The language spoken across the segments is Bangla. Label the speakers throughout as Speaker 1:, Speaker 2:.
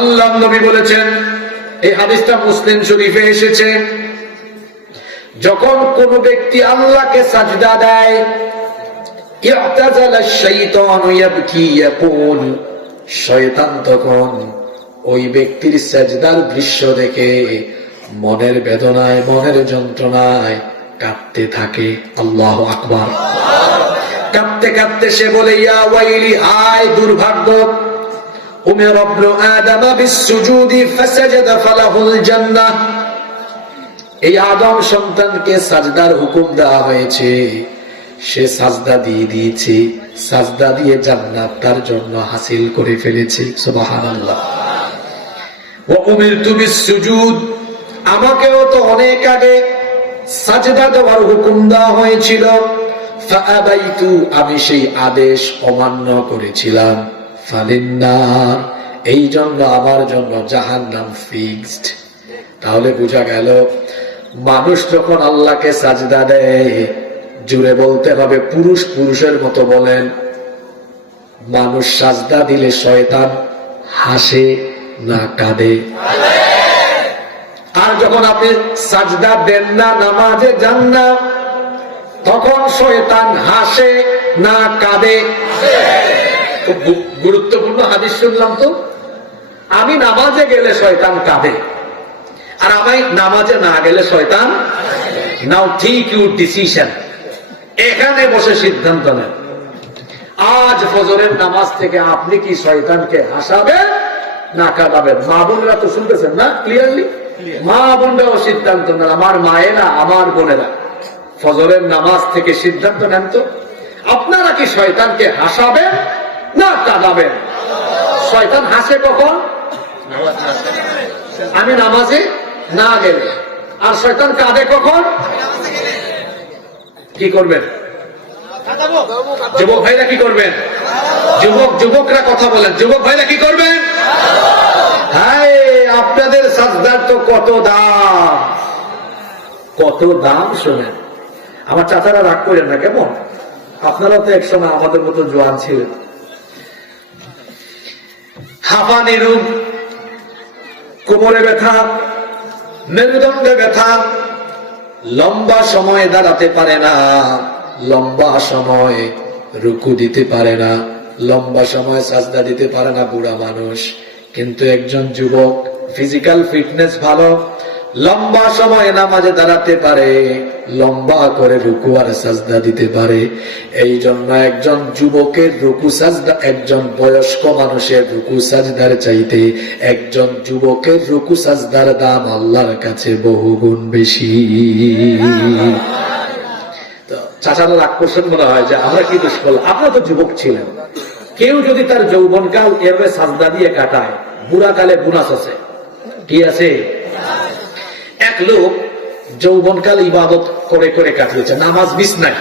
Speaker 1: আল্লাহ নবী বলেছেন, এই হাদিসটা মুসলিম শরীফে এসেছে। যখন কোন ব্যক্তি আল্লাহকে সাজদা দেয় শয়তান তখন ওই ব্যক্তির সাজদার দৃশ্য দেখে মনের বেদনায়, মনের যন্ত্রণায় কাঁদতে থাকে। আল্লাহ আকবার। কাঁদতে কাঁদতে সে বলে, ইয়া ওয়াইলি, হায় দুর্ভাগ্য উমের রব্ন আদম বিসুজুদি ফাসাজাদা ফালাহুল জান্নাহ। এই আদম সন্তানকে সাজদার হুকুম দেওয়া হয়েছে। সে সাজদা দিয়ে দিয়েছে, সাজদা দিয়ে জান্নাত তার জন্য হাসিল করে ফেলেছে। সুবহানাল্লাহ। ও উমিরতু আমাকেও তো অনেক আগে সাজদা দেওয়ার হুকুম দেওয়া হয়েছিল। আমি সেই আদেশ অমান্য করেছিলাম। এই জন্য আমার জন্য জাহান নাম ফিক্সড তাহলে বোঝা গেল, মানুষ যখন আল্লাহকে সাজদা দেয়, জুড়ে বলতে হবে, পুরুষ পুরুষের মতো বলেন, মানুষ সাজদা দিলে শয়তান হাসে না কাঁদে। আর যখন আপনি সাজদা দেন না, নামাজে যান না, তখন শয়তান হাসে না কাঁদে। খুব গুরুত্বপূর্ণ হাদিস শুনলাম তো। আমি নামাজে গেলে শয়তান কাঁদে। আর আমি নামাজে না গেলে শয়তান নাও ঠিক ইউর ডিসিশন এখানে বসে সিদ্ধান্ত নেন। আজ ফজরের নামাজ থেকে আপনি কি শয়তানকে হাসাবেন না কাঁদাবেন? মা বোনেরা তো শুনতেছেন না? ক্লিয়ারলি মা বোনরাও সিদ্ধান্ত নেন। আমার মায়েরা আমার বোনেরা। ফজরের নামাজ থেকে সিদ্ধান্ত নেন তো। আপনারা কি শয়তানকে হাসাবেন না কাঁদাবেন শয়তান হাসে কখন? আমি নামাজে না গেলে। আর শয়তান কাঁদে কখন? কি করবেন? যুবক ভাইরা কি করবেন? যুবক, যুবকরা কথা বলেন। যুবক ভাইরা কি করবেন? হায়, আপনাদের সাজদার তো কত দাম। কত দাম শোনেন। আমার চাচারা রাগ করেন না, কেমন? আপনারা তো একসময় আমাদের মতো জোয়ান ছিলেন। হাঁপানি রূপ কোমরে ব্যথা, মেরুদণ্ডে ব্যথা, লম্বা সময় দাঁড়াতে পারে না, লম্বা সময় রুকু দিতে পারে না, লম্বা সময় সাজদা দিতে পারে না বুড়া মানুষ। কিন্তু একজন যুবক ফিজিক্যাল ফিটনেস ভালো লম্বা সময় নামাজে দাঁড়াতে পারে, লম্বা করে রুকু আর সাজদা দিতে পারে। এই জন্য একজন যুবকের রুকু সাজদা, একজন বয়স্ক মানুষের রুকু সাজদার চাইতে একজন যুবকের রুকু সাজদার দাম আল্লাহর কাছে বহুগুণ বেশি। চাচারা আকর্ষণ মনে হয় যে আমরা কি দোষ করলাম আপনারা তো যুবক ছিলেন কেউ যদি তার যৌবনকাল এভাবে সাজদা দিয়ে কাটায় বুড়া কালে বুনাস আছে। কি আছে? লোক যৌবনকাল ইবাদত করে করে কাটিয়েছে, নামাজ মিস নাই।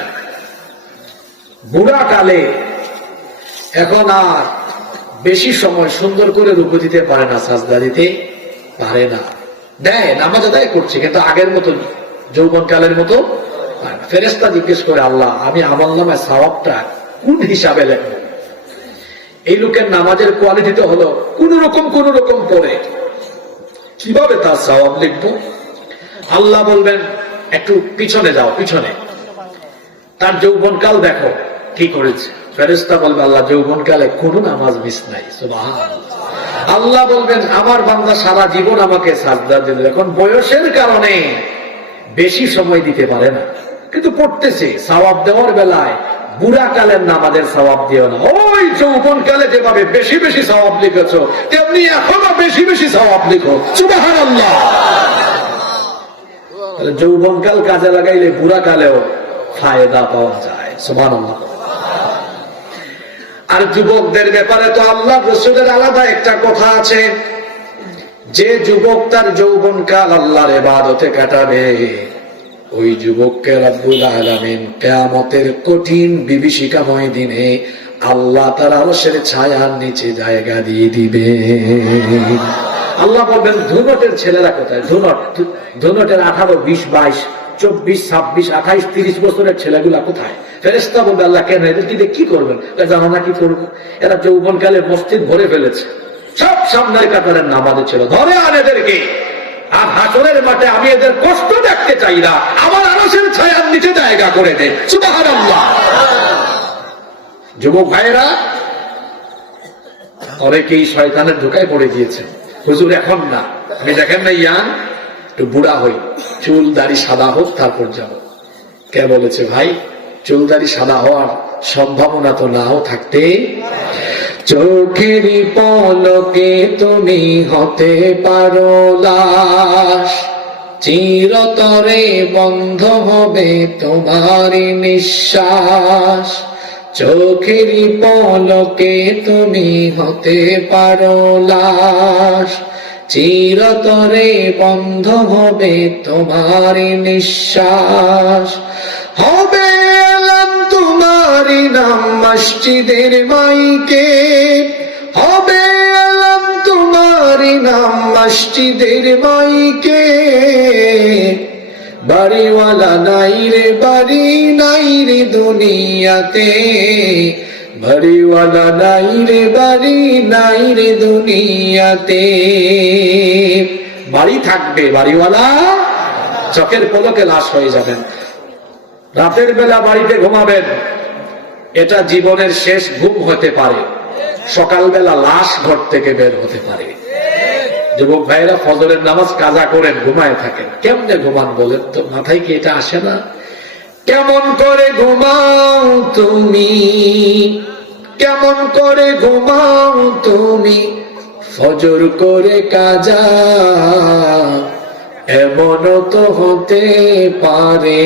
Speaker 1: বুড়া কালে এখন আর বেশি সময় সুন্দর করে রূপ দিতে পারে না, সাজদা দিতে পারে না। দেয়, নামাজ আদায় করছে, কিন্তু আগের মতো যৌবন কালের মতো। ফেরেশতা জিজ্ঞেস করে, আল্লাহ, আমি আমার নামে সওয়াবটা কোন হিসাবে লেখবো? এই লোকের নামাজের কোয়ালিটি তো হলো কোন রকম কোন রকম পড়ে কীভাবে তার সওয়াব লিখব? আল্লাহ বলবেন, একটু পিছনে যাও, পিছনে। তার যৌবনকাল দেখো, কি করেছে। ফেরেস্তা বলবে, আল্লাহ, যৌবনকালে কোন নামাজ মিস নাই আল্লাহ বলবেন, আমার বান্দা সারা জীবন আমাকে সাজদা দিল এখন বয়সের কারণে বেশি সময় দিতে পারে না। কিন্তু পড়তেছে, সওয়াব দেওয়ার বেলায়, বুড়া কালের নামাজের সওয়াব দিও না। ওই যৌবন কালে যেভাবে বেশি বেশি সওয়াব লিখেছ, তেমনি এখনও বেশি বেশি সওয়াব লিখো, সুবহানাল্লাহ। তাহলে যৌবনকাল কাজে লাগাইলে বুড়া কালেও ফায়দা পাওয়া যায়। সমান আর যুবকদের ব্যাপারে তো আল্লাহ রসুলের আলাদা একটা কথা আছে। যে যুবক তার যৌবনকাল আল্লাহর এবাদতে কাটাবে, ওই যুবককে রাব্বুল আলামিন কেয়ামতের কঠিন বিভীষিকাময় দিনে আল্লাহ তার আরশের ছায়ার নিচে জায়গা দিয়ে দিবে আল্লাহ বলবেন, ধুনটের ছেলেরা কোথায়? ধুনট ধুনটের আঠারো, বিশ, বাইশ, চব্বিশ, ছাব্বিশ, আঠাইশ, তিরিশ বছরের ছেলেগুলা কোথায়? ফেরেস্তা বলবে, আল্লাহ কেন? এদের কি করবেন? জানো না কি করব? এরা যৌবনকালে মসজিদ ভরে ফেলেছে। সব সামনের কাতারের নামাজে ছিল, ধরে আন এদেরকে। আর হাসনের মাঠে আমি এদের কষ্ট দেখতে চাই না। আমার আরসের ছায়ার নিচে জায়গা করে দে সুবাহান যুবক ভাইয়েরা, অনেকেই শয়তানের ঢোকায় পড়ে গিয়েছে। হুজুর এখন না। আমি দেখেন না ইয়ান একটু বুড়া হই। চুল দাড়ি সাদা হোক, তারপর যাব। কে বলেছে, ভাই চুল দাড়ি সাদা হওয়ার সম্ভাবনা তো নাও থাকতে চোখের পলকে তুমি হতে পারো লাশ। চিরতরে বন্ধ হবে তোমার নিঃশ্বাস। চোখেরই পলকে তুমি হতে পারো লাশ। চিরতরে বন্ধ হবে তোমার নিঃশ্বাস। হবে এলাম তোমারই নাম মসজিদের মাইকে। হবে এলাম তোমারই নাম মসজিদের মাইকে। বাড়িওয়ালা নাই রে, বাড়ি নাই রে দুনিয়াতে। বাড়িওয়ালা নাই রে, বাড়ি নাই রে দুনিয়াতে। বাড়ি থাকবে বাড়িওয়ালা, চোখের পলকে লাশ হয়ে যাবেন। রাতের বেলা বাড়িতে ঘুমাবেন, এটা জীবনের শেষ ঘুম হতে পারে। সকালবেলা লাশ ঘর থেকে বের হতে পারে। যুবক ভাইয়েরা, ফজরের নামাজ কাজা করেন, ঘুমায় থাকেন। কেমনে ঘুমান বলেন তো? মাথায় কি এটা আসে না? কেমন করে ঘুমাও তুমি? কেমন করে ঘুমাও তুমি? ফজর করে কাজা এমন তো হতে পারে,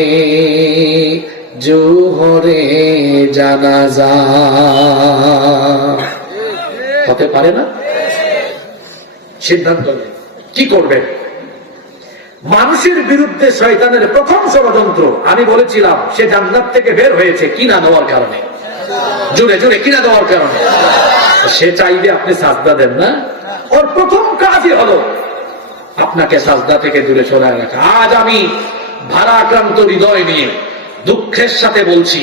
Speaker 1: জোহরে জানাজা। হতে পারে না? সিদ্ধান্ত নেই। কি করবেন মানুষের বিরুদ্ধে শয়তানের প্রথম ষড়যন্ত্র, আমি বলেছিলাম, সে জান্নাত থেকে বের হয়েছে কিনা দেওয়ার কারণে। জুড়ে জুড়ে কিনা দেওয়ার কারণে। সে চাইলে আপনি সাজদা দেন না? ওর প্রথম কাজই হলো আপনাকে সাজদা থেকে দূরে সরায় রাখা। আজ আমি ভারাক্রান্ত হৃদয় নিয়ে দুঃখের সাথে বলছি,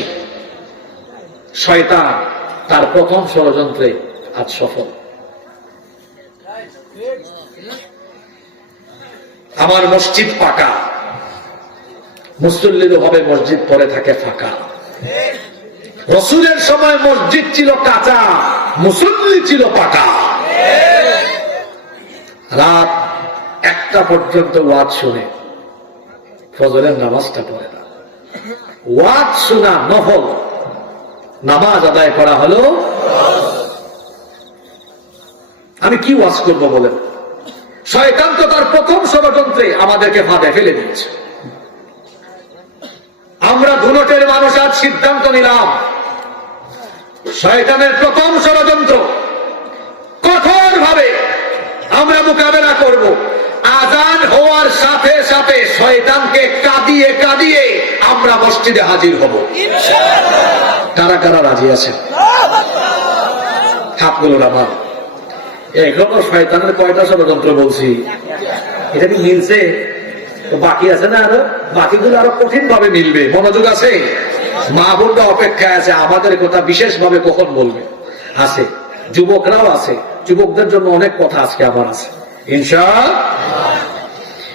Speaker 1: শয়তান তার প্রথম ষড়যন্ত্রে আজ সফল। আমার মসজিদ পাকা। মুসল্লির ভাবে মসজিদ, পরে থাকে ফাঁকা। রসুলের সময় মসজিদ ছিল কাঁচা, মুসল্লি ছিল পাকা। রাত একটা পর্যন্ত ওয়াজ শুনে, ফজরের নামাজটা পড়ে না। ওয়াজ শোনা নহল নামাজ আদায় করা হলো। আমি কি ওয়াজ করব বলেন? শয়তান তো তার প্রথম ষড়যন্ত্রে আমাদেরকে ফাঁদে ফেলে দিয়েছে। আমরা ধুনটের মানুষ, আজ সিদ্ধান্ত নিলাম, শয়তানের প্রথম ষড়যন্ত্র কঠোর ভাবে আমরা মোকাবেলা করব। আজান হওয়ার সাথে সাথে শয়তানকে কাঁদিয়ে কাঁদিয়ে আমরা মসজিদে হাজির হব। কারা কারা রাজি আছেন? হাতগুলো আমার। এখনও শয়তানের কয়টা ষড়যন্ত্র বলছি? এটা কি মিলছে? বাকি আছে না আরও? বাকিগুলো আরও কঠিন ভাবে মিলবে। মনোযোগ আছে? মা অপেক্ষায় আছে, আমাদের কথা কখন বলবে? আছে। যুবকরাও আছে। যুবকদের জন্য অনেক কথা আজকে আমার আছে। ইনশা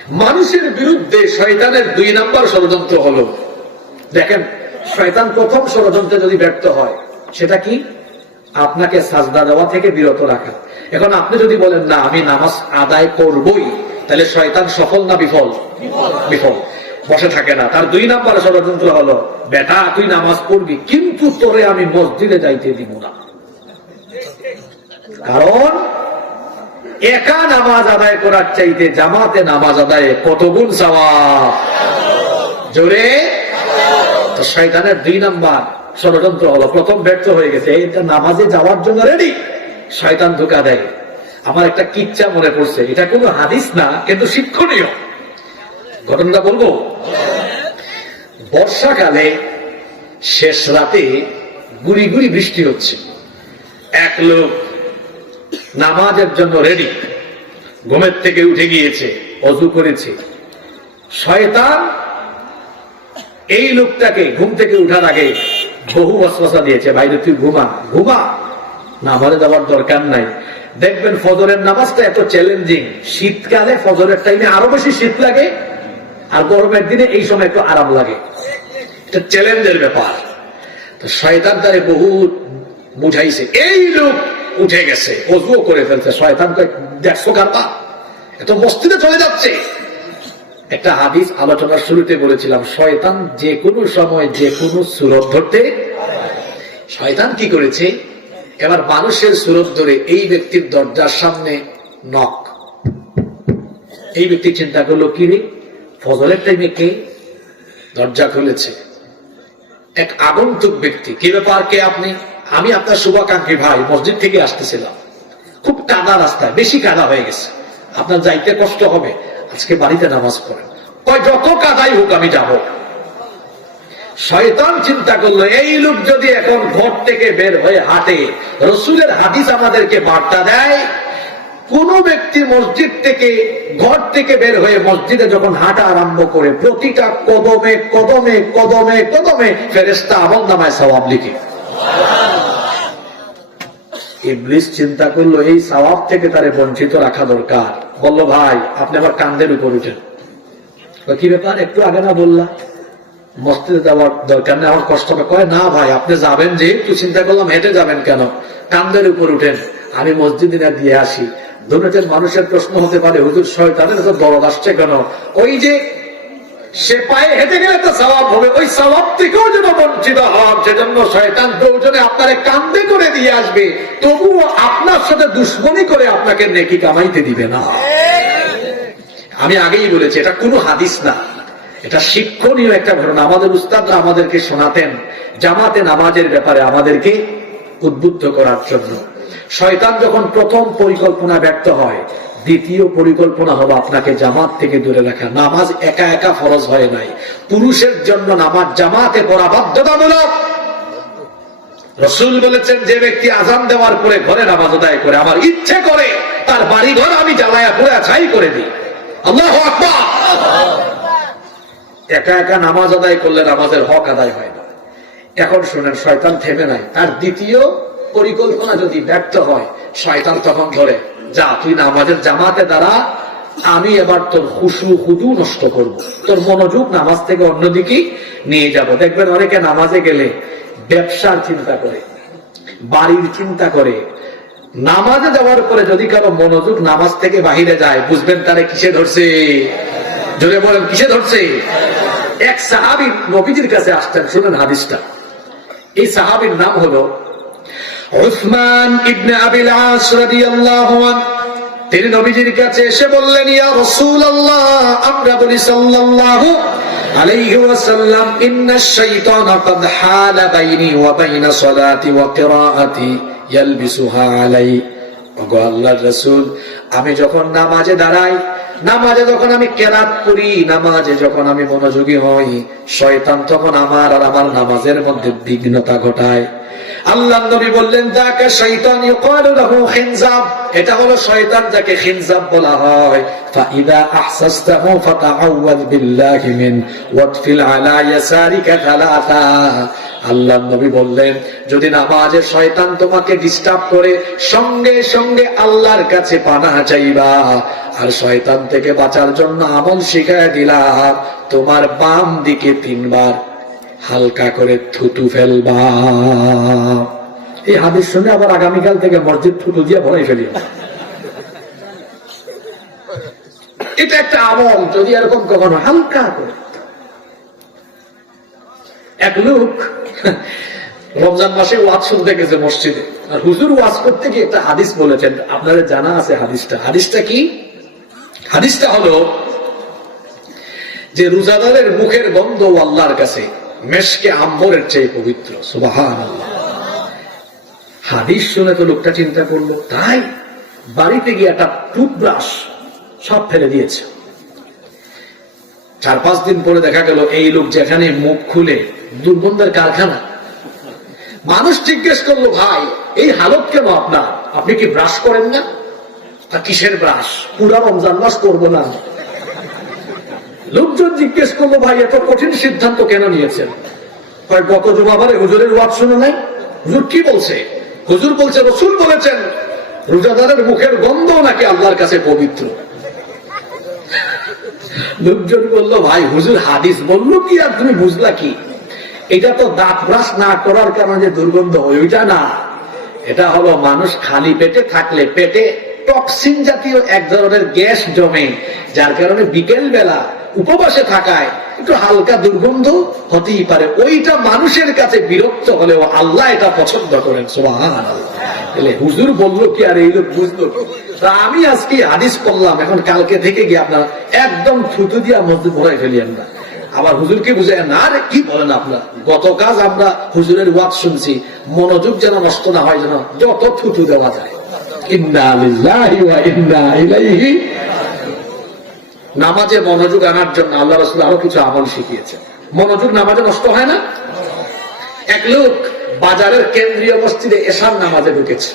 Speaker 1: মানুষের বিরুদ্ধে শয়তানের দুই নাম্বার ষড়যন্ত্র হলো। দেখেন, শয়তান প্রথম ষড়যন্ত্রে যদি ব্যর্থ হয়, সেটা কি? আপনাকে সাজদা দেওয়া থেকে বিরত রাখা। এখন আপনি যদি বলেন না আমি নামাজ আদায় করবই তাহলে শয়তান সফল না বিফল? বিফল। বসে থাকে না। তার দুই নাম্বার ষড়যন্ত্র হলো বেটা তুই নামাজ পড়বি কিন্তু তোরে আমি মসজিদে যাইতে দিব না। কারণ একা নামাজ আদায় করার চাইতে জামাতে নামাজ আদায়ে কত গুণ চাওয়া জোরে? শয়তানের দুই নাম্বার ষড়যন্ত্র হলো। প্রথম ব্যর্থ হয়ে গেছে এটা নামাজে যাওয়ার জন্য রেডি শয়তান ধোকা দেয়। আমার একটা কিচ্ছা মনে পড়ছে। এটা কোনো হাদিস না, কিন্তু শিক্ষণীয়। ঘটনাটা বলব? বর্ষাকালে শেষ রাতে গুড়ি গুড়ি বৃষ্টি হচ্ছে। এক লোক নামাজের জন্য রেডি ঘুমের থেকে উঠে গিয়েছে, অজু করেছে। শয়তান এই লোকটাকে ঘুম থেকে উঠার আগে বহু অশ্বাসা দিয়েছে বাইরে তুই ঘুমা ঘুমা। না, আমারে যাওয়ার দরকার নাই। দেখবেন ফজরের নামাজটা এত চ্যালেঞ্জিং শীতকালে ফজরের টাইমে আরও বেশি শীত লাগে, আর গরমের দিনে এই সময় একটু আরাম লাগে। এটা চ্যালেঞ্জের ব্যাপার। তো শয়তান তারে বহু বুঝাইছে, এই লোক উঠে গেছে, অজুও করে ফেলছে। শয়তান তো দেখছ কারবা এত মস্তিতে চলে যাচ্ছে। একটা হাদিস আলোচনার শুরুতে বলেছিলাম, শয়তান যে কোনো সময় যে কোনো সুরত ধরতে শয়তান কি করেছে? এবার মানুষের সুরত ধরে এই ব্যক্তির দরজার সামনে নক এই ব্যক্তি চিন্তা করল, কি রে? ফজলের টাইমে কে দরজা খুলেছে? এক আগন্তুক ব্যক্তি, কি ব্যাপার? কে আপনি? আমি আপনার শুভাকাঙ্ক্ষী ভাই, মসজিদ থেকে আসতেছিলাম। খুব কাদা রাস্তায়, বেশি কাদা হয়ে গেছে। আপনার যাইতে কষ্ট হবে। আজকে বাড়িতে নামাজ পড়েন কয়, যত কাদাই হোক আমি যাব। শয়তান চিন্তা করল, এই লোক যদি এখন ঘর থেকে বের হয়ে হাঁটে, রসুলের হাদিস আমাদেরকে বার্তা দেয়, কোন ব্যক্তি মসজিদ থেকে, ঘর থেকে বের হয়ে মসজিদে যখন হাঁটা আরম্ভ করে, প্রতিটা কদমে কদমে কদমে কদমে ফেরেস্তা আমল নামায় সবাব লিখে। ইবলিস চিন্তা করল, এই সওয়াব থেকে তারে বঞ্চিত রাখা দরকার। বলল, ভাই, আপনি আমার কান্দের উপর উঠেন। কি ব্যাপার? একটু আগে না বললা? মসজিদে যাওয়ার দরকার নেই, আমার কষ্ট কয়? না ভাই, আপনি যাবেন যে, একটু চিন্তা করলাম, হেঁটে যাবেন কেন? কান্দের উপর উঠেন। আমি মসজিদে না দিয়ে আসি। দুর্নীতির মানুষের প্রশ্ন হতে পারে, হুজুর শয়তানের তো দরদ আসছে কেন? ওই যে সে পায়ে হেঁটে গেলে তো স্বভাব হবে। ওই স্বভাব থেকেও যেন বঞ্চিত হন, সেজন্য শয়তান প্রয়োজনে আপনারে কান্দে করে দিয়ে আসবে। তবুও আপনার সাথে দুশ্মনী করে আপনাকে নেকি কামাইতে দিবে না। আমি আগেই বলেছি, এটা কোনো হাদিস না। এটা শিক্ষণীয় একটা ঘটনা। আমাদের উস্তাদরা আমাদেরকে শোনাতেন, জামাতে নামাজের ব্যাপারে আমাদেরকে উদ্বুদ্ধ করার জন্য। শয়তান যখন প্রথম পরিকল্পনা ব্যর্থ হয় দ্বিতীয় পরিকল্পনা হবে আপনাকে জামাত থেকে দূরে রাখা। নামাজ একা একা ফরজ হয় নাই। পুরুষের জন্য নামাজ জামাতে পড়া বাধ্যতামূলক। রসুল বলেছেন, যে ব্যক্তি আজান দেওয়ার পরে ঘরে নামাজ আদায় করে, আমার ইচ্ছে করে, তার বাড়ি ঘর আমি জ্বালায়া পুরা ছাই করে দিই। আল্লাহ একা একা নামাজ আদায় করলে নামাজের হক আদায় হয় না। এখন শুনেন, শয়তান থেমে নাই। তার দ্বিতীয় পরিকল্পনা যদি ব্যর্থ হয়, শয়তান তখন ধরে। যা, তুই নামাজের জামাতে দ্বারা আমি এবার তোর খুশু হুদু নষ্ট করব। তোর মনোযোগ নামাজ থেকে অন্যদিকে নিয়ে যাব। দেখবেন অনেকে নামাজে গেলে ব্যবসার চিন্তা করে, বাড়ির চিন্তা করে। নামাজে যাওয়ার পরে যদি কারও মনোযোগ নামাজ থেকে বাহিরে যায়, বুঝবেন তারে কিসে ধরছে? জোরে বলেন, কিসে ধরছে? এক সাহাবি নবীজির কাছে আসতেন শুনেন হাদিসটা। এই সাহাবির নাম হলো উসমান ইবনে আবিল আস রাদিয়াল্লাহু আনহু তিনি নবীজির কাছে এসে বললেন, ইয়া রাসূলুল্লাহ, আমরা বলি সাল্লাল্লাহু আলাইহি ওয়াসাল্লাম, ইন্না শাইতানা বাইনি ওয়া বাইনা সালাতি ওয়া কিরাআতি ইয়ালবিসুহা আলাই। ওগো আল্লাহর রাসূল, আমি যখন নামাজে দাঁড়াই, নামাজে যখন আমি কেরাত করি নামাজে যখন আমি মনোযোগী হই, শয়তান তখন আমার আর আমার নামাজের মধ্যে বিঘ্নতা ঘটায়। আল্লাহ নবী বললেন, যাকে শয়তান ইউকালু লাহু খিনজাব এটা হলো শয়তান যাকে খিনজাব বলা হয়। আল্লাহ নবী বললেন, যদি নামাজে শয়তান তোমাকে ডিস্টার্ব করে, সঙ্গে সঙ্গে আল্লাহর কাছে পানা চাইবা। আর শয়তান থেকে বাঁচার জন্য আমল শিখায় দিলাম তোমার বাম দিকে তিনবার হালকা করে থুতু ফেলবা। এই হাদিস শুনে আবার আগামীকাল থেকে মসজিদ থুতু দিয়ে ভরাই ফেলি। এটা একটা আমল, যদি এরকম কখনো হালকা করে। এক লোক রমজান মাসে ওয়াজ শুনতে গেছে মসজিদে। আর হুজুর ওয়াজ করতে গিয়ে একটা হাদিস বলেছেন। আপনাদের জানা আছে হাদিসটা। হাদিসটা কি? হাদিসটা হলো যে রোজাদারের মুখের গন্ধ আল্লাহর কাছে। মেশকে আম্বরের চেয়ে পবিত্র হাদিস শুনে তো লোকটা চিন্তা করল, তাই বাড়িতে গিয়ে একটা টুথব্রাশ সব ফেলে দিয়েছে। চার পাঁচ দিন পরে দেখা গেল, এই লোক যেখানে মুখ খুলে দুর্গন্ধের কারখানা। মানুষ জিজ্ঞেস করল, ভাই, এই হালত কেন আপনার? আপনি কি ব্রাশ করেন না? তা কিসের ব্রাশ? পুরা রমজান মাস করব না লোকজন জিজ্ঞেস করল, ভাই, এত কঠিন সিদ্ধান্ত কেন নিয়েছেন? গত জমাবারে হুজুরের ওয়াজ শুনে নাই? হুজুর কি বলছে? হুজুর বলছে, রসুল বলেছেন, রোজাদারের মুখের গন্ধ নাকি আল্লাহর কাছে পবিত্র? লোকজন বলল, ভাই, হুজুর হাদিস বলল কি আর তুমি বুঝলা কি? এটা তো দাঁত ব্রাশ না করার কারণে যে দুর্গন্ধ হয় ওইটা না। এটা হলো মানুষ খালি পেটে থাকলে পেটে টক্সিন জাতীয় এক ধরনের গ্যাস জমে, যার কারণে বিকেল বেলা উপবাসে থাকায় একটু হালকা দুর্গন্ধ হতেই পারে। ওইটা মানুষের কাছে বিরক্ত হলেও আল্লাহ এটা পছন্দ করেন সোহান হুজুর বলল কি, আর, এই লোক বুঝলো আমি আজকে হাদিস করলাম এখন কালকে থেকে গিয়ে আপনারা একদম থুতু দিয়া মধ্যে ভরাই ফেলি আমরা আবার হুজুরকে বুঝাই না রে, কি বলেন আপনার? গত কাজ আমরা হুজুরের ওয়াজ শুনছি, মনোযোগ যেন নষ্ট না হয় যেন যত থুতু দেওয়া যায়। ইন্না লিল্লাহি ওয়া ইন্না ইলাইহি নামাজে মনোযোগ আনার জন্য আল্লাহ রসুল আরও কিছু আমল শিখিয়েছেন। মনোযোগ নামাজে নষ্ট হয় না? এক লোক বাজারের কেন্দ্রীয় বস্তিতে এশার নামাজে ঢুকেছে।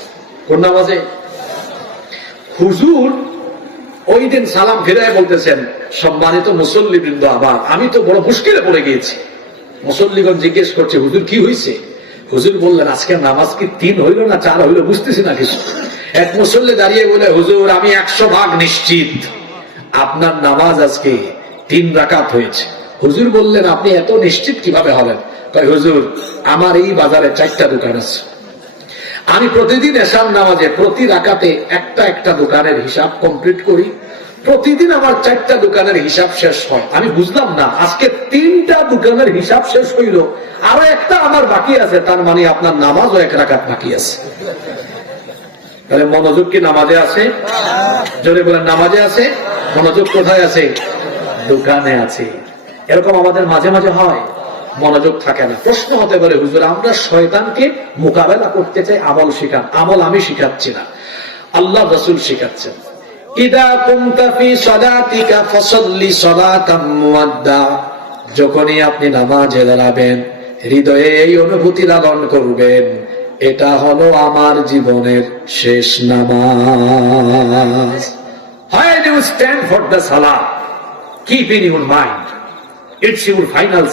Speaker 1: কোন নামাজে? হুজুর ওই দিন সালাম ফিরায় বলতেছেন, সম্মানিত মুসল্লি বৃন্দ আবার আমি তো বড় মুশকিলে পড়ে গিয়েছি। মুসল্লিগণ জিজ্ঞেস করছে, হুজুর, কি হয়েছে হুজুর বললেন, আজকে নামাজ কি তিন হইল না চার হইল বুঝতেছি না কিছু। এক মুসল্লি দাঁড়িয়ে বলে, হুজুর, আমি একশো ভাগ নিশ্চিত। আপনার নামাজ আজকে তিন রাকাত হয়েছে। হুজুর বললেন, আপনি এত নিশ্চিত কীভাবে হলেন? কয়, হুজুর, আমার এই বাজারে চারটা দোকান আছে। আমি প্রতিদিন এসাম নামাজে প্রতি রাকাতে একটা একটা দোকানের হিসাব কমপ্লিট করি। প্রতিদিন আমার চারটা দোকানের হিসাব শেষ হয়। আমি বুঝলাম না, আজকে তিনটা দোকানের হিসাব শেষ হইল। আরও একটা আমার বাকি আছে, তার মানে আপনার নামাজও এক রাকাত বাকি আছে। তাহলে মনোযোগ কি নামাজে আছে? জোরে বলেন, নামাজে আছে? মনোযোগ কোথায় আছে? দোকানে আছে। এরকম আমাদের মাঝে মাঝে হয়, মনোযোগ থাকে না। প্রশ্ন হতে পারে, হুজুর, আমরা শয়তানকে মোকাবেলা করতে চাই, আমল শিখান। আমল আমি শিখাচ্ছি না। আল্লাহ রসুল শিখাচ্ছেন। যখনই আপনি নামাজে দাঁড়াবেন হৃদয়ে এই অনুভূতি লালন করবেন, এটা হলো আমার জীবনের শেষ নামাজ। When you stand for the keep in your mind, it's your final.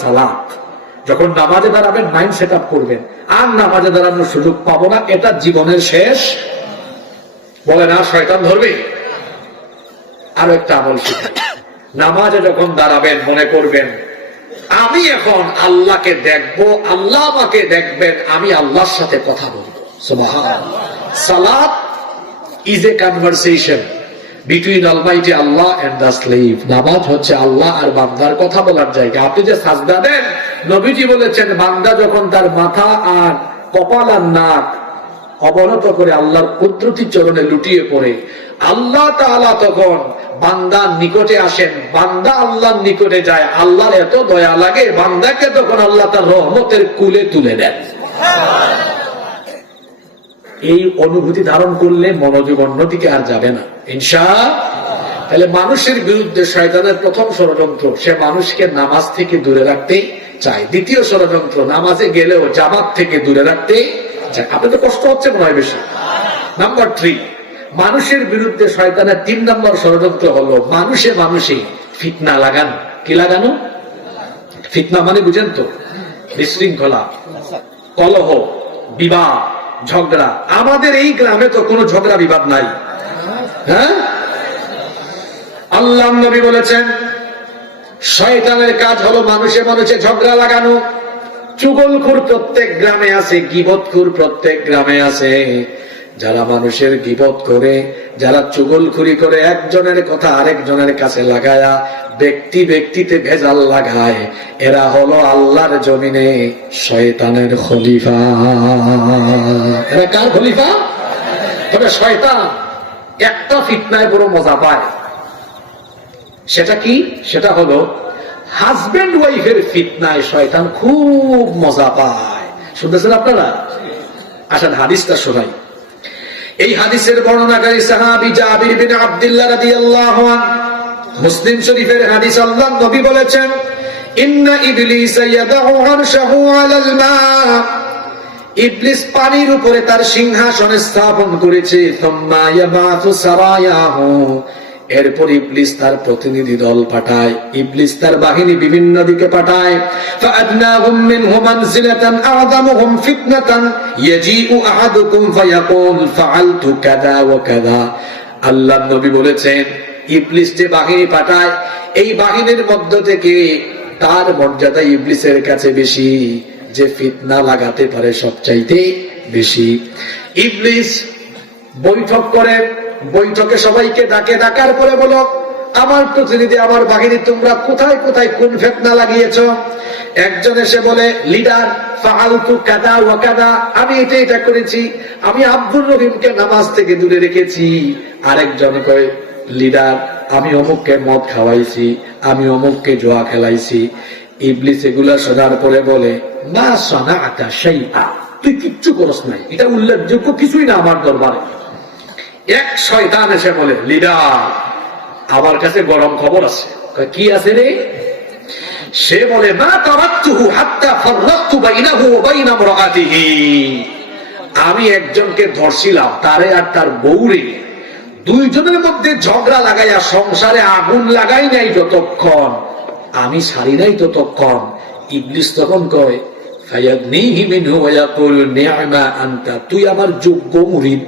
Speaker 1: যখন নামাজে দাঁড়াবেন মাইন্ড সেট আপ করবেন। আর নামাজে দাঁড়ানোর সুযোগ পাবো না এটা জীবনের শেষ। বলে না শয়তান ধরবে? আরও একটা আমল শিখাই নামাজে যখন দাঁড়াবেন মনে করবেন আমি এখন আল্লাহকে দেখব আল্লাহ আমাকে দেখবেন আমি আল্লাহর সাথে কথা বলব। Salat is a conversation between almighty Allah and the slave নামাজ হচ্ছে আল্লাহ আর বান্দার কথা বলার জায়গা। আপনি যে সাজদা দেন, নবীজি বলেছেন, বান্দা যখন তার মাথা আর কপাল আর নাক অবনত করে আল্লাহর কুদরতি চরণে লুটিয়ে পড়ে, আল্লাহ তাআলা তখন বান্দার নিকটে আসেন। বান্দা আল্লাহর নিকটে যায়, আল্লাহর এত দয়া লাগে, বান্দাকে তখন আল্লাহ তার রহমতের কুলে তুলে দেন। এই অনুভূতি ধারণ করলে মনোযোগ অন্যদিকে আর যাবে না। ইনশা তাহলে মানুষের বিরুদ্ধে শয়তানের প্রথম ষড়যন্ত্র, সে মানুষকে নামাজ থেকে দূরে রাখতে চায়। দ্বিতীয় ষড়যন্ত্র, নামাজে গেলেও জামাত থেকে দূরে রাখতে চায়। আপনি তো কষ্ট হচ্ছে মনে হয় বেশি। নাম্বার থ্রি, মানুষের বিরুদ্ধে শয়তানের তিন নম্বর ষড়যন্ত্র হলো মানুষে মানুষে ফিতনা লাগানো। কি লাগানো? ফিতনা মানে বুঝেন তো, বিশৃঙ্খলা, কলহ বিবাহ ঝগড়া। আমাদের এই গ্রামে তো কোনো ঝগড়া বিবাদ নাই। হ্যাঁ? আল্লাহ নবী বলেছেন, শয়তানের কাজ হলো মানুষে মানুষে ঝগড়া লাগানো। চুগলখুর প্রত্যেক গ্রামে আছে, গিবতখুর প্রত্যেক গ্রামে আছে। যারা মানুষের গিবত করে, যারা চুগলখুরি করে, একজনের কথা আরেকজনের কাছে লাগায়া ব্যক্তি ব্যক্তিতে ভেজাল লাগায়, এরা হলো আল্লাহর জমিনে শয়তানের খলিফা। এরা কার খলিফা? তবে শয়তান একটা ফিটনায় বড় মজা পায়। সেটা কি? সেটা হলো হাজবেন্ড ওয়াইফের ফিটনায় শয়তান খুব মজা পায়। শুনতেছেন আপনারা? আসেন হাদিসটা শোনাই। এই হাদিসের বর্ণনাকারী সাহাবি জাবির বিন আব্দুল্লাহ রাদিয়াল্লাহু আনহু মুসলিম শরীফের হাদিস আল্লাহ নবী বলেছেন, ইন্না ইবলিস ইয়াদাউ আরশাহু আলাল মা। ইবলিস পানির উপরে তার সিংহাসন স্থাপন করেছে সুম্মা ইয়াবাতু সারায়াহু। এরপর ইবলিস তার প্রতিনিধি দল পাঠায়। ইবলিস তার বাহিনী বিভিন্ন দিকে পাঠায়। আল্লাহ নবী বলেছেন, ইবলিস যে বাহিনী পাঠায়, এই বাহিনীর মধ্য থেকে তার মর্যাদা ইবলিসের কাছে বেশি, যে ফিতনা লাগাতে পারে সবচাইতে বেশি। ইবলিস বৈঠক করে বৈঠকে সবাইকে ডাকে, ডাকার পরে বলো, আমার প্রতিনিধি, আমার বাহিনী, তোমরা কোথায় কোথায় কোন ফেতনা লাগিয়েছ? একজন এসে বলে, লিডার আমি এটা এটা করেছি। আমি আব্দুর রহিমকে নামাজ থেকে দূরে রেখেছি। আরেকজন কয়, লিডার, আমি অমুককে মদ খাওয়াইছি, আমি অমুককে জোয়া খেলাইছি। ইবলিস এগুলা শোনার পরে বলে না সোনা সেই তুই কিচ্ছু করস নাই। এটা উল্লেখযোগ্য কিছুই না আমার দরবারে। এক শয়তান এসে বলে লিডার আমার কাছে গরম খবর আছে। কি আছে রে? সে বলে, মা তারাক্তুহু হাত্তা ফাররাক্তু বাইনাহু ওয়া বাইনা ইমরাআতিহি আমি একজনকে ধরছিলাম, তারে আর তার বউরে দুইজনের মধ্যে ঝগড়া লাগাইয়া সংসারে আগুন লাগাই নাই যতক্ষণ। আমি সারি নাই ততক্ষণ। ইবলিস তখন কয় ফায়াদনিহি মিনহু ওয়া ইয়াকুলু নি'মা আনতা, তুই আমার যোগ্য মুরিদ।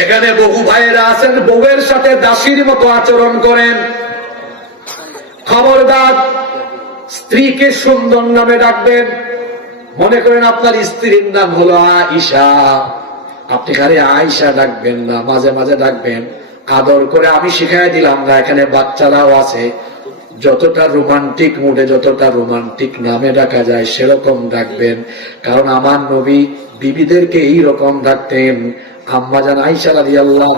Speaker 1: এখানে বহু ভাইয়েরা আছেন, বউয়ের সাথে দাসীর মতো আচরণ করেন। খবরদার স্ত্রীকে সুন্দর নামে ডাকবেন। মনে করেন আপনার স্ত্রীর নাম হলো আইসা আপনি খালি আয়সা ডাকবেন না, মাঝে মাঝে ডাকবেন। আদর করে আমি শিখাই দিলাম না, এখানে বাচ্চারাও আছে। যতটা রোমান্টিক মুডে, যতটা রোমান্টিক নামে ডাকা যায়, সেরকম ডাকবেন। কারণ আমার নবী বিবিদেরকে এই রকম ডাকতেন আম্মা জান আয়সা রাজি আল্লাহ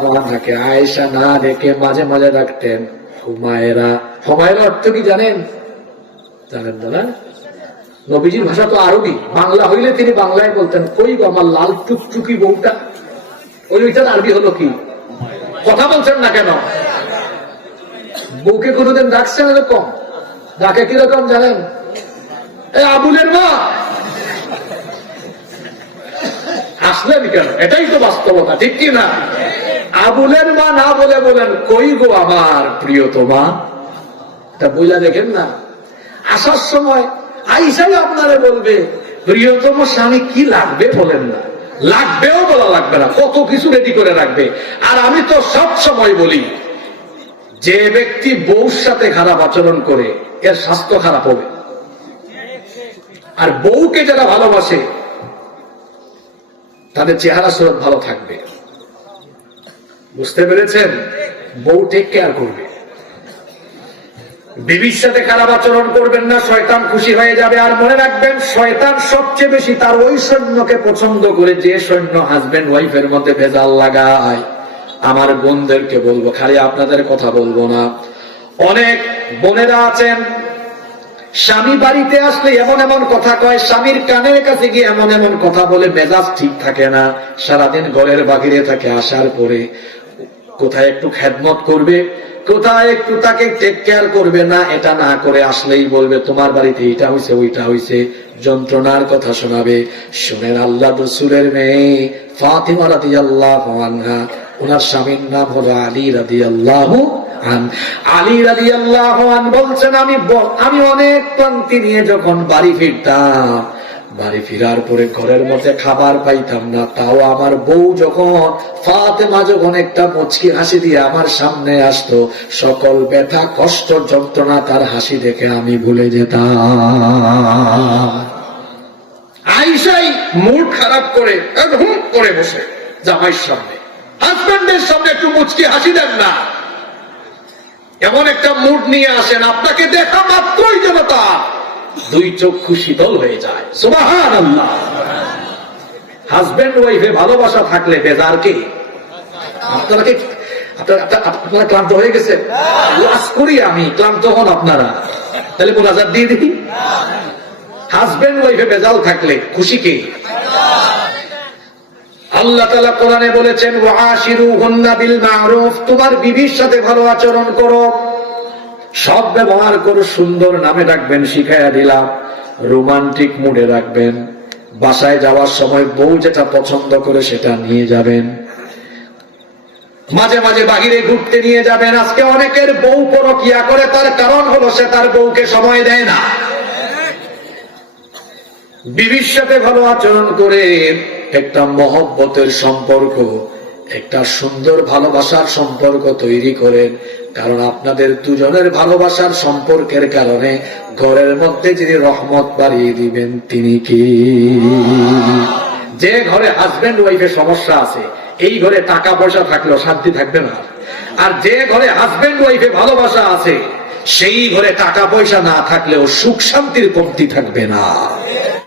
Speaker 1: আয়েশা না রেখে মাঝে মাঝে ডাকতেন হুমায়রা। হুমায়রা অর্থ কি জানেন? জানেন দাদা নবীজির ভাষা তো আরবি। বাংলা হইলে তিনি বাংলায় বলতেন, কই গো আমার লাল টুকটুকি বউটা? ওই ওইটার আরবি হলো কি? কথা বলছেন না কেন? বউকে কোনোদিন ডাকছেন এরকম? ডাকে কীরকম জানেন? এ আবুলের মা! আসলেন কেন? এটাই তো বাস্তবতা, ঠিক কি না? আবুলের মা না বলে বলেন, কই গো আমার প্রিয়তমা তা বুঝা দেখেন না। আসার সময় আইসাই আপনারে বলবে, প্রিয়তম স্বামী কি লাগবে বলেন না? লাগবেও বলা লাগবে না, কত কিছু রেডি করে রাখবে। আর আমি তো সব সময় বলি, যে ব্যক্তি বউর সাথে খারাপ আচরণ করে, এর স্বাস্থ্য খারাপ হবে। আর বউকে যারা ভালোবাসে চেহারা সুরত ভালো থাকবে। বুঝতে পেরেছেন? বউ টেক কেয়ার করবে। বিবির সাথে খারাপ আচরণ করবেন না, শয়তান খুশি হয়ে যাবে। আর মনে রাখবেন, শয়তান সবচেয়ে বেশি তার ওই সৈন্যকে পছন্দ করে যে সৈন্য হাজবেন্ড ওয়াইফের মধ্যে ভেজাল লাগায়। আমার বোনদেরকে বলব, খালি আপনাদের কথা বলব না। অনেক বোনেরা আছেন স্বামী বাড়িতে আসলে এমন এমন কথা কয়, স্বামীর কানের কাছে গিয়ে এমন এমন কথা বলে মেজাজ ঠিক থাকে না, সারাদিন ঘরের বাহিরে থাকে, আসার পরে কোথায় একটু খেদমত করবে, কোথায় একটু তাকে টেক কেয়ার করবে না, এটা না করে আসলেই বলবে, তোমার বাড়িতে এটা হইছে, ওইটা হইছে, যন্ত্রণার কথা শোনাবে। শুনেন আল্লাহ রসুলের মেয়ে ফাতিমা রাদি আল্লাহ ওনার স্বামীর নাম হলো আলী রাদি আল্লাহ আলী বলছেন, আমি আমি অনেক নিয়ে যখন বাড়ি ফিরতাম, বাড়ি ফিরার পরে ঘরের মধ্যে খাবার পাইতাম না, তাও আমার বউ যখন ফাতেমা যখন একটা মুচকি হাসি দিয়ে আমার সামনে আসতো, সকল ব্যথা, কষ্ট, যন্ত্রণা তার হাসি দেখে আমি ভুলে যেতাম। আইসাই মুড খারাপ করে, হুম, করে বসে জামাইয়ের সামনে। হাজবেন্ডের সামনে একটু মুচকি হাসি দেন না। এমন একটা মুড নিয়ে আসেন, আপনাকে দেখা মাত্রই যেন তা দুই চক্ষু শীতল হয়ে যায়। সুবাহান আল্লাহ হাজবেন্ড ওয়াইফে ভালোবাসা থাকলে বেজার কে? আপনারা কি আপনারা ক্লান্ত হয়ে গেছে ওয়াজ করি আমি, ক্লান্ত হন আপনারা। তাহলে মোনাজার দিয়ে দিই। হাজবেন্ড ওয়াইফে বেজাল থাকলে খুশি কে? আল্লাহ তালা কোরআনে বলেছেন ওয়াশিরু হন্না বিল মারুফ তোমার বিবির সাথে ভালো আচরণ করো। সব ব্যবহার করো সুন্দর নামে রাখবেন শিখাইয়া দিলাম। রোমান্টিক মুডে রাখবেন। বাসায় যাওয়ার সময় বউ যেটা পছন্দ করে সেটা নিয়ে যাবেন। মাঝে মাঝে বাহিরে ঘুরতে নিয়ে যাবেন। আজকে অনেকের বউ পরকিয়া করে, তার কারণ হলো সে তার বউকে সময় দেয় না। বিবির সাথে ভালো আচরণ করে একটা মহব্বতের সম্পর্ক, একটা সুন্দর ভালোবাসার সম্পর্ক তৈরি করেন কারণ আপনাদের দুজনের ভালোবাসার সম্পর্কের কারণে ঘরের মধ্যে যিনি রহমত বাড়িয়ে দিবেন, তিনি কি? যে ঘরে হাজবেন্ড ওয়াইফের সমস্যা আছে, এই ঘরে টাকা পয়সা থাকলেও শান্তি থাকবে না। আর যে ঘরে হাজবেন্ড ওয়াইফে ভালোবাসা আছে, সেই ঘরে টাকা পয়সা না থাকলেও সুখ শান্তির কমতি থাকবে না।